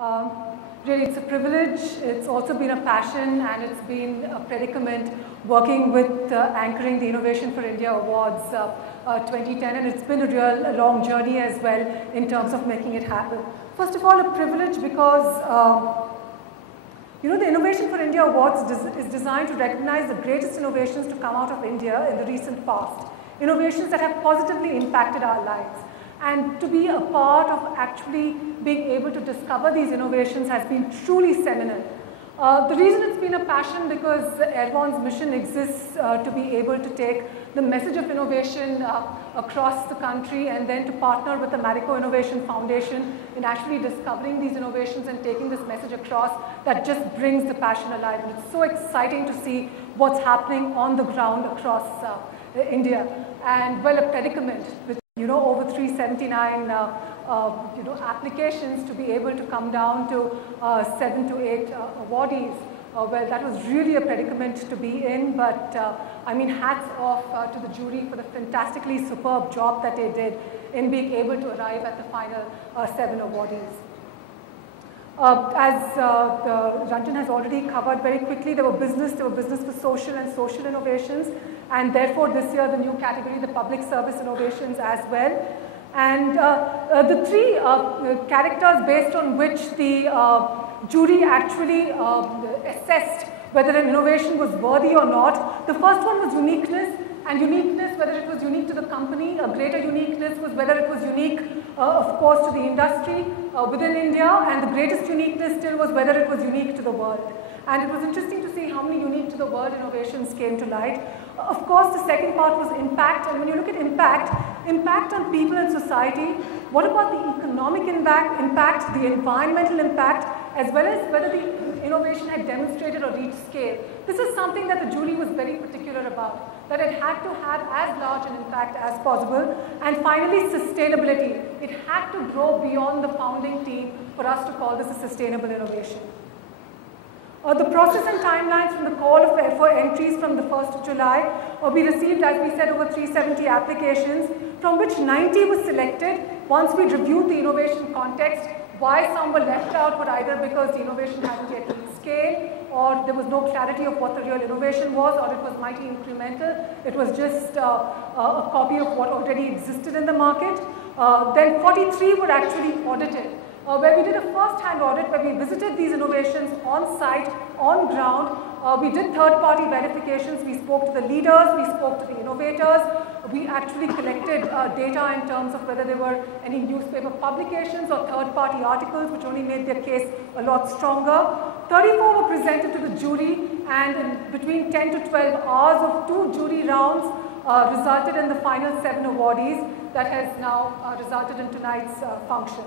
Um, Really, it's a privilege, it's also been a passion, and it's been a predicament working with anchoring the Innovation for India Awards 2010, and it's been a long journey as well in terms of making it happen. First of all, a privilege because the Innovation for India Awards is designed to recognize the greatest innovations to come out of India in the recent past, innovations that have positively impacted our lives. And to be a part of actually being able to discover these innovations has been truly seminal. The reason it's been a passion because Airborne's mission exists to be able to take the message of innovation across the country and then to partner with the Marico Innovation Foundation in actually discovering these innovations and taking this message across that just brings the passion alive. And it's so exciting to see what's happening on the ground across India. And well, a predicament with over 379 applications to be able to come down to 7 to 8 awardees. Well, that was really a predicament to be in, but I mean, hats off to the jury for the fantastically superb job that they did in being able to arrive at the final 7 awardees. As Ranjan has already covered very quickly, there were business for social and social innovations, and therefore this year the new category, the public service innovations as well. And the three characters based on which the jury actually assessed whether an innovation was worthy or not. The first one was uniqueness, and uniqueness, whether it was unique to the company, a greater uniqueness was whether it was unique, of course, to the industry within India, and the greatest uniqueness still was whether it was unique to the world. And it was interesting to see how many unique to the world innovations came to light. Of course, the second part was impact, and when you look at impact on people and society, what about the economic impact, the environmental impact, as well as whether the innovation had demonstrated or reached scale. This is something that the jury was very particular about, that it had to have as large an impact as possible. And finally, sustainability. It had to grow beyond the founding team for us to call this a sustainable innovation. The process and timelines from the call for entries from the 1st of July, we received, as we said, over 370 applications, from which 90 were selected. Once we reviewed the innovation context, why some were left out were either because the innovation hadn't yet reached scale, or there was no clarity of what the real innovation was, or it was mighty incremental. It was just a copy of what already existed in the market. Then 43 were actually audited, where we did a first-hand audit where we visited these innovations on site, on ground. We did third-party verifications. We spoke to the leaders. We spoke to the innovators. We actually collected data in terms of whether there were any newspaper publications or third-party articles, which only made their case a lot stronger. 34 were presented to the jury, and in between 10 to 12 hours of 2 jury rounds resulted in the final 7 awardees that has now resulted in tonight's function.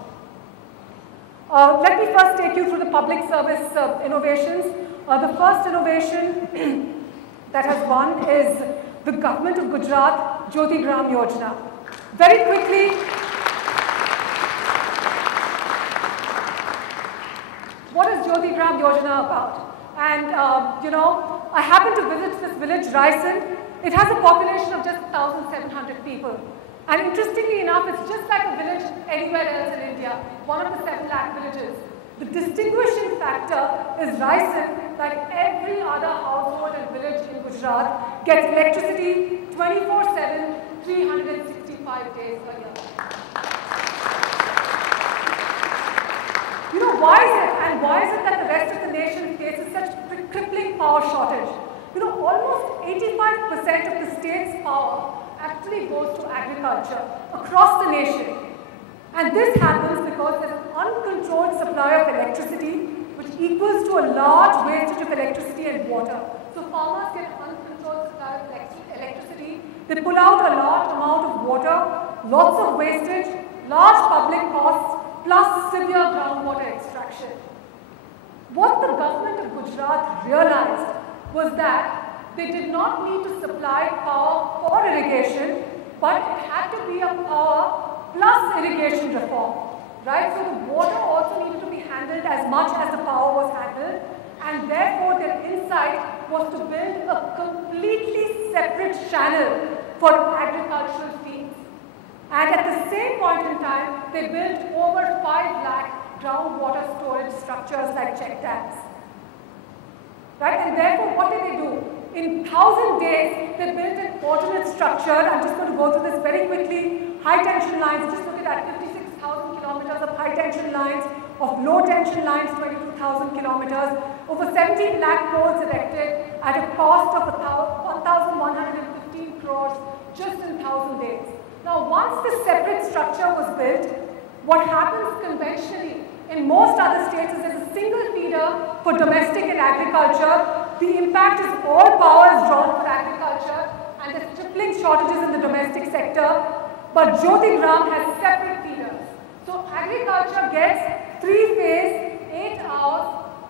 Let me first take you through the public service innovations. The first innovation that has won is the government of Gujarat Jyoti Gram Yojana. Very quickly, what is Jyoti Gram Yojana about? And I happened to visit this village, Raisen. It has a population of just 1,700 people. And interestingly enough, it's just like a village anywhere else in India, one of the 7 lakh villages. The distinguishing factor is Raisen, like every other household and village in Gujarat, gets electricity 24/7, 365 days a year. Why is it? And why is it that the rest of the nation faces such crippling power shortage? Almost 85% of the state's power actually goes to agriculture across the nation. And this happens because there is an uncontrolled supply of electricity, which equals to a large wastage of electricity and water. So farmers get uncontrolled supply of electricity, they pull out a large amount of water, lots of wastage, large public costs, plus severe groundwater extraction. What the government of Gujarat realized was that they did not need to supply power for irrigation, but it had to be a power plus irrigation reform, right? So the water also needed to be handled as much as the power was handled, and therefore their insight was to build a completely separate channel for agricultural fields. And at the same point in time, they built over 5 lakh groundwater storage structures like check dams. Right? And therefore, what did they do? In 1,000 days, they built an alternate structure. I'm just going to go through this very quickly. High tension lines, just look at that, 56,000 kilometers of high tension lines, of low tension lines, 22,000 kilometers, over 17 lakh poles erected at a cost of 1,115 crores just in 1,000 days. Now, once this separate structure was built, what happens conventionally in most other states is there's a single feeder for domestic and agriculture. The impact is all power is drawn for agriculture and there's tripling shortages in the domestic sector. But Jyoti Gram has separate feeders. So agriculture gets 3-phase, 8 hours,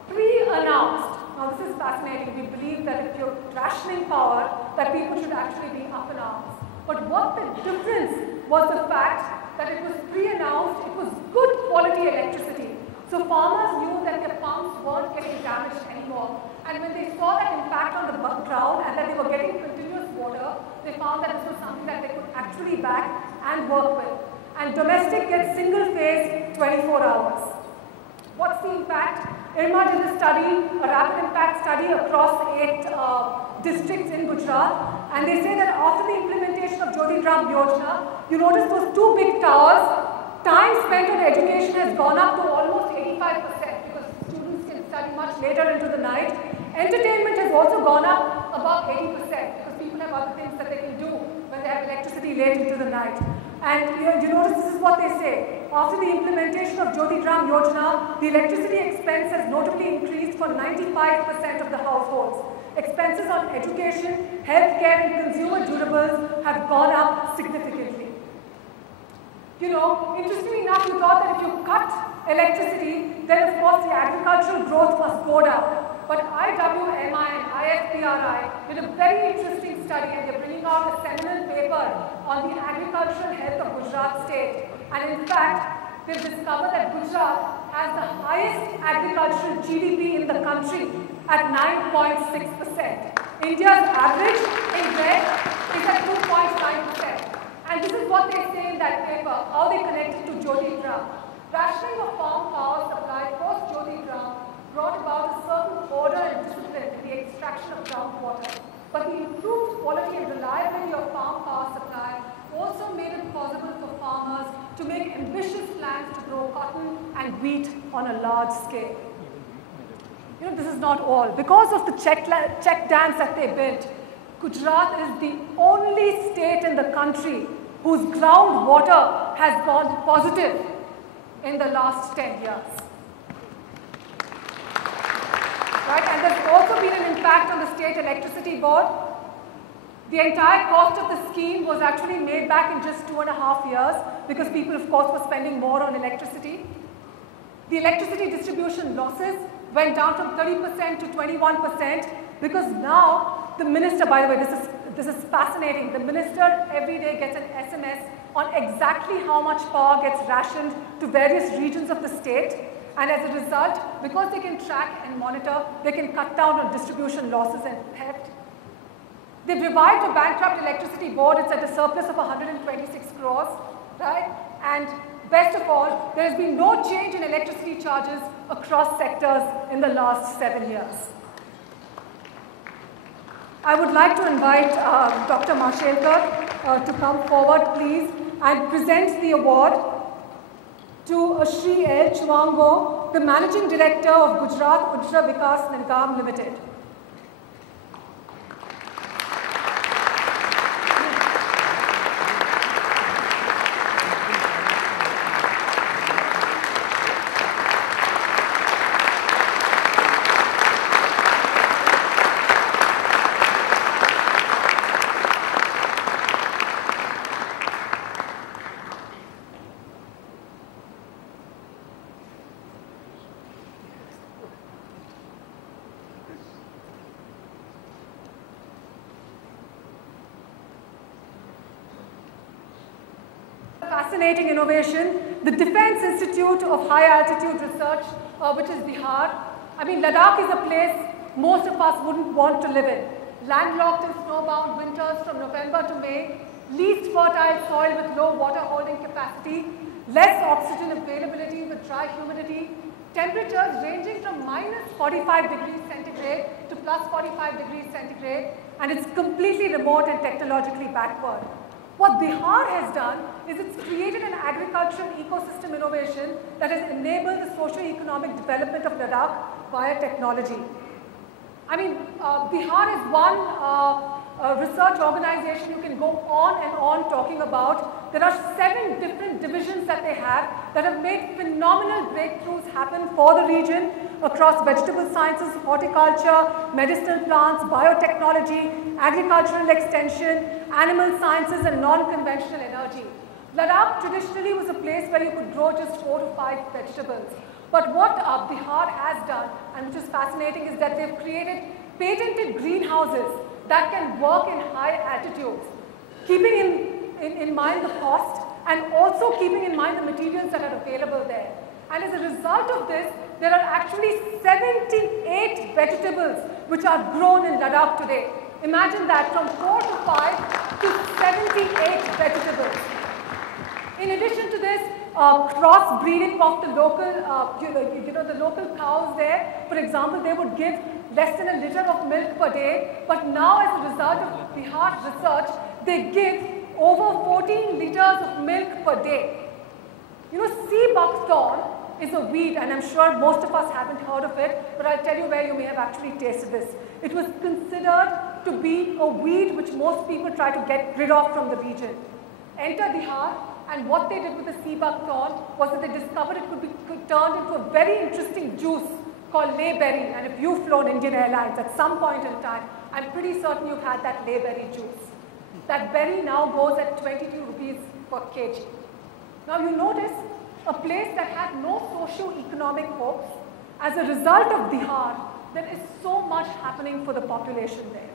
pre-announced. Now this is fascinating. We believe that if you're rationing power, that people should actually be up in arms. But what the difference was the fact that it was pre-announced, it was good quality electricity. So farmers knew that their pumps weren't getting damaged anymore. And when they saw that impact on the ground and that they were getting continuous water, they found that this was something that they could actually back and work with. And domestic gets single phase 24 hours. What's the impact? IRMA did a study, a rapid impact study across 8 districts in Gujarat, and they say that after the implementation of Jyoti Gram Yojana, you notice those 2 big towers, time spent on education has gone up to almost 85% because students can study much later into the night. Entertainment has also gone up above 80% because people have other things that they can do when they have electricity late into the night. And you notice this is what they say. After the implementation of Jyoti Gram Yojana, the electricity expense has notably increased for 95% of the households. Expenses on education, healthcare and consumer durables have gone up significantly. You know, interestingly enough, you thought that if you cut electricity, then of course the agricultural growth must go down. But IWMI and IFPRI did a very interesting study and they're bringing out a seminal paper on the agricultural health of Gujarat state. And in fact, they've discovered that Gujarat has the highest agricultural GDP in the country at 9.6%. India's average in red is at 2.9%. And this is what they say in that paper, how they connect it to Jyoti Gram. Rationing of farm power supply post Jyoti Gram brought about a certain order and discipline in the extraction of groundwater. But the improved quality and reliability of farm power supply also made it possible for farmers to make ambitious plans to grow cotton and wheat on a large scale. You know, this is not all. Because of the check dams that they built, Gujarat is the only state in the country whose groundwater has gone positive in the last 10 years. Right? And there's also been an impact on the state electricity board. The entire cost of the scheme was actually made back in just 2.5 years because people, of course, were spending more on electricity. The electricity distribution losses went down from 30% to 21% because now the minister, by the way, this is fascinating. The minister every day gets an SMS on exactly how much power gets rationed to various regions of the state. And as a result, because they can track and monitor, they can cut down on distribution losses and theft. They've revived a bankrupt electricity board. It's at a surplus of 126 crores, right? And best of all, there has been no change in electricity charges across sectors in the last 7 years. I would like to invite Dr. Mashelkar to come forward, please, and present the award to Shri L. Chuango, the Managing Director of Gujarat Ujra Vikas Nigam Limited. Fascinating innovation, the Defense Institute of High Altitude Research, which is Bihar. I mean, Ladakh is a place most of us wouldn't want to live in. Landlocked and snowbound winters from November to May, least fertile soil with low water holding capacity, less oxygen availability with dry humidity, temperatures ranging from minus 45 degrees centigrade to plus 45 degrees centigrade, and it's completely remote and technologically backward. What Bihar has done is it's created an agricultural ecosystem innovation that has enabled the socio-economic development of Ladakh via technology. I mean, Bihar is one research organization you can go on and on talking about. There are 7 different divisions that they have that have made phenomenal breakthroughs happen for the region across vegetable sciences, horticulture, medicinal plants, biotechnology, agricultural extension, animal sciences, and non-conventional energy. Ladakh traditionally was a place where you could grow just 4 to 5 vegetables. But what Bihar has done, and which is fascinating, is that they've created patented greenhouses that can work in high altitudes, keeping in mind the cost and also keeping in mind the materials that are available there. And as a result of this, there are actually 78 vegetables which are grown in Ladakh today. Imagine that, from 4 to 5 to 78 vegetables. In addition to this, cross-breeding of the local, the local cows there, for example, they would give less than a liter of milk per day, but now as a result of Bihar research, they give over 14 liters of milk per day. You know, sea buckthorn is a weed, and I'm sure most of us haven't heard of it, but I'll tell you where you may have actually tasted this. It was considered to be a weed which most people try to get rid of from the region. Enter Bihar, and what they did with the sea buckthorn was that they discovered it could be turned into a very interesting juice called lay berry. And if you've flown Indian Airlines at some point in time, I'm pretty certain you've had that lay berry juice. That berry now goes at 22 rupees per kg. Now you notice a place that had no socio-economic hopes. As a result of Bihar, there is so much happening for the population there.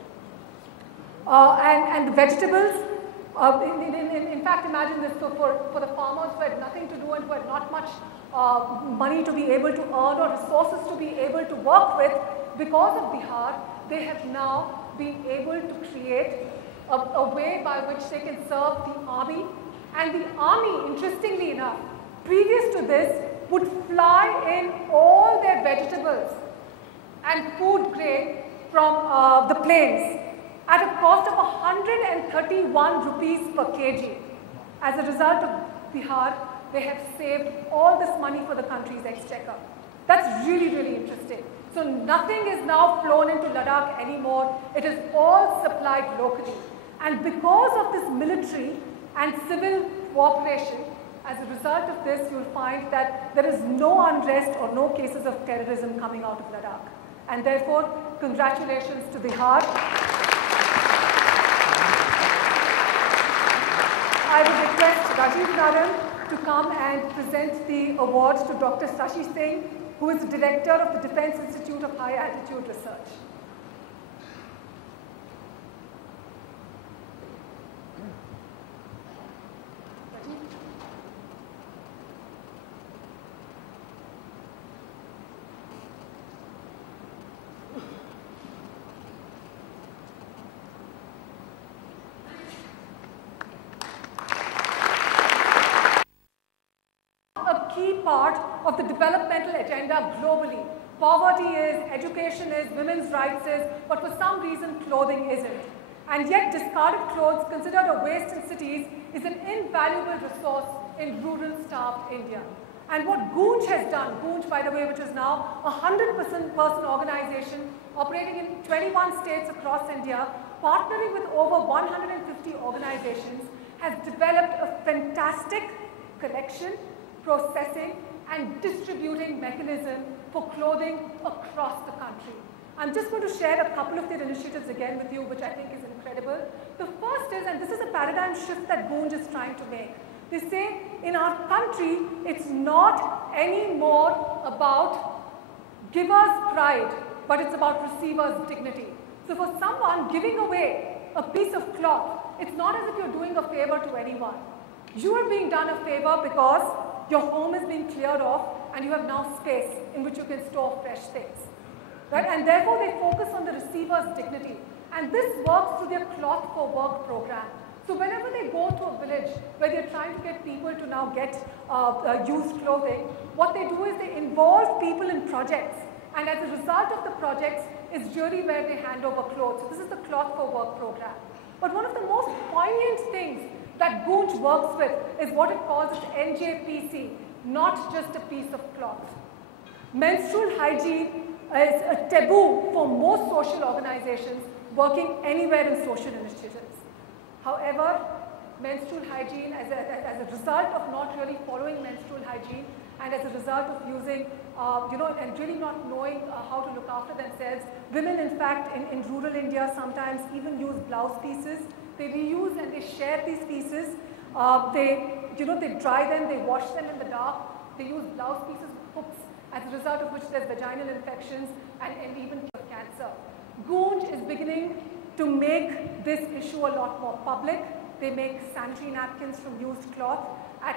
And the vegetables, in fact, imagine this, so for the farmers who had nothing to do and who had not much money to be able to earn or resources to be able to work with, because of Bihar, they have now been able to create a way by which they can serve the army. And the army, interestingly enough, previous to this, would fly in all their vegetables and food grain from the plains at a cost of 131 rupees per kg. As a result of Bihar, they have saved all this money for the country's exchequer. That's really, really interesting. So nothing is now flown into Ladakh anymore. It is all supplied locally. And because of this military and civil cooperation, as a result of this, you'll find that there is no unrest or no cases of terrorism coming out of Ladakh. And therefore, congratulations to Bihar. I would request Rajiv Naran to come and present the awards to Dr. Sashi Singh, who is the Director of the Defence Institute of High Altitude Research. Part of the developmental agenda globally. Poverty is, education is, women's rights is, but for some reason clothing isn't. And yet discarded clothes, considered a waste in cities, is an invaluable resource in rural starved India. And what Goonj has done, Goonj by the way, which is now a 100% organization operating in 21 states across India, partnering with over 150 organizations, has developed a fantastic collection, processing and distributing mechanism for clothing across the country. I'm just going to share a couple of their initiatives again with you, which I think is incredible. The first is, and this is a paradigm shift that Goonj is trying to make. They say in our country, it's not anymore about giver's pride, but it's about receiver's dignity. So for someone giving away a piece of cloth, it's not as if you're doing a favor to anyone. You are being done a favor because your home is being cleared off and you have now space in which you can store fresh things. Right? And therefore they focus on the receiver's dignity. And this works through their Cloth for Work program. So whenever they go to a village where they're trying to get people to now get used clothing, what they do is they involve people projects. And as a result of the projects is really where they hand over clothes. So this is the Cloth for Work program. But one of the most poignant things that Goonj works with is what it calls its NJPC, not just a piece of cloth. Menstrual hygiene is a taboo for most social organizations working anywhere in social initiatives. However, menstrual hygiene, as a result of not really following menstrual hygiene and as a result of using, and really not knowing how to look after themselves, women in fact in rural India sometimes even use blouse pieces. They reuse and they share these pieces. They dry them, they wash them in the dark. They use blouse pieces with hooks, as a result of which there's vaginal infections and even cancer. Goonj is beginning to make this issue a lot more public. They make sanitary napkins from used cloth at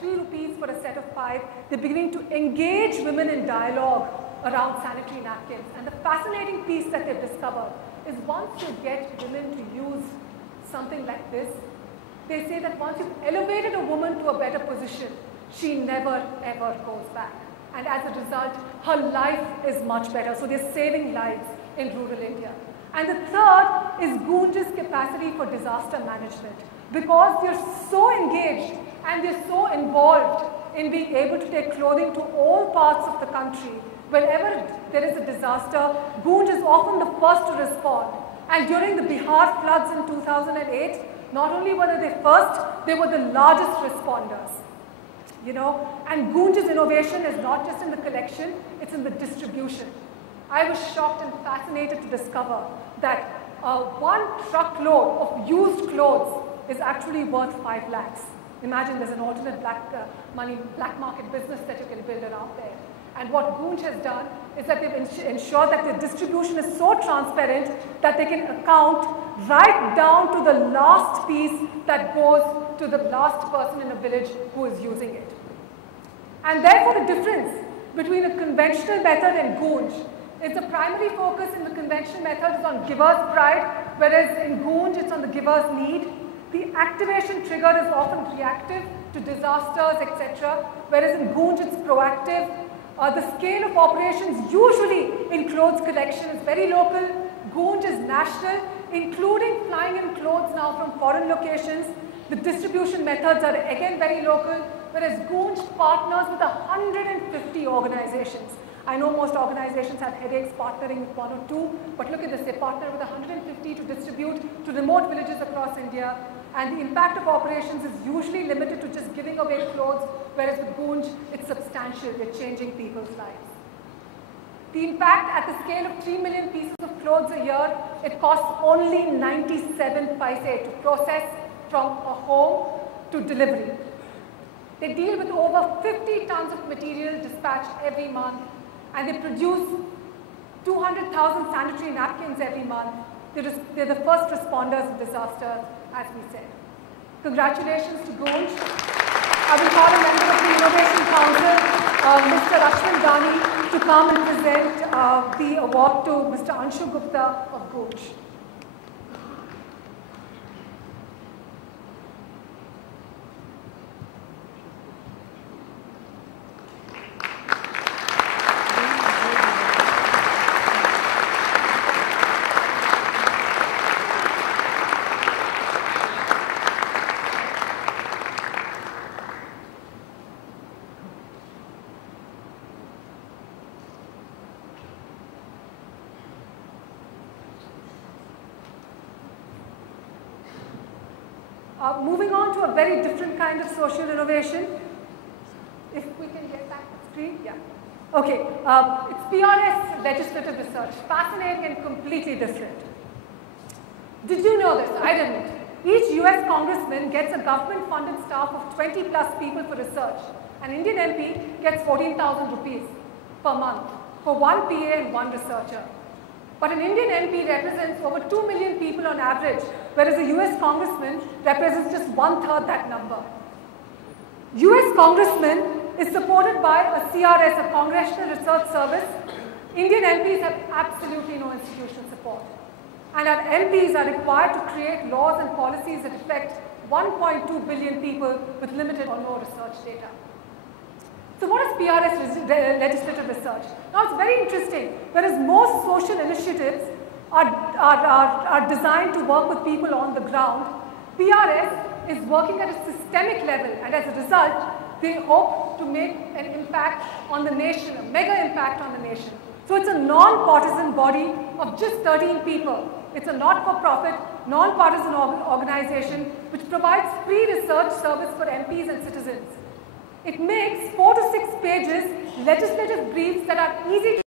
3 rupees for a set of 5. They're beginning to engage women in dialogue around sanitary napkins. And the fascinating piece that they've discovered is once you get women to use something like this, they say that once you've elevated a woman to a better position, she never ever goes back. And as a result, her life is much better. So they're saving lives in rural India. And the third is Goonj's capacity for disaster management. Because they're so engaged and they're so involved in being able to take clothing to all parts of the country. Whenever there is a disaster, Goonj is often the first to respond. And during the Bihar floods in 2008, not only were they first, they were the largest responders. And Goonj's innovation is not just in the collection, it's in the distribution. I was shocked and fascinated to discover that one truckload of used clothes is actually worth 5 lakhs. Imagine there's an alternate black market business that you can build around there. And what Goonj has done is that they've ensured that the distribution is so transparent that they can account right down to the last piece that goes to the last person in a village who is using it. And therefore the difference between a conventional method and Goonj is the primary focus in the conventional method is on giver's pride, whereas in Goonj it's on the giver's need. The activation trigger is often reactive to disasters, etc., whereas in Goonj it's proactive. The scale of operations usually in clothes collection is very local. Goonj is national, including flying in clothes now from foreign locations. The distribution methods are again very local, whereas Goonj partners with 150 organizations. I know most organizations have headaches partnering with 1 or 2, but look at this, they partner with 150 to distribute to remote villages across India. And the impact of operations is usually limited to just giving away clothes, whereas with Goonj, it's substantial, they're changing people's lives. The impact at the scale of 3 million pieces of clothes a year, it costs only 97 paise to process from a home to delivery. They deal with over 50 tons of material dispatched every month, and they produce 200,000 sanitary napkins every month. They're the first responders of disasters, as we said. Congratulations to Goonj. I will call a member of the Innovation Council, Mr. Ashwin Dani, to come and present the award to Mr. Anshu Gupta of Goonj. Moving on to a very different kind of social innovation. If we can get back to the screen, yeah. Okay, it's PRS legislative research, fascinating and completely different. Did you know this? I didn't. Each US congressman gets a government-funded staff of 20 plus people for research. An Indian MP gets 14,000 rupees per month for 1 PA and 1 researcher. But an Indian MP represents over 2 million people on average, whereas a US congressman represents just 1/3 that number. US congressman is supported by a CRS, a Congressional Research Service. Indian MPs have absolutely no institutional support. And our MPs are required to create laws and policies that affect 1.2 billion people with limited or no research data. So what is PRS legislative research? Now it's very interesting. Whereas most social initiatives are designed to work with people on the ground, PRS is working at a systemic level, and as a result, they hope to make an impact on the nation, a mega impact on the nation. So it's a non-partisan body of just 13 people. It's a not-for-profit, non-partisan organization which provides free research service for MPs and citizens. It makes 4 to 6 pages legislative briefs that are easy to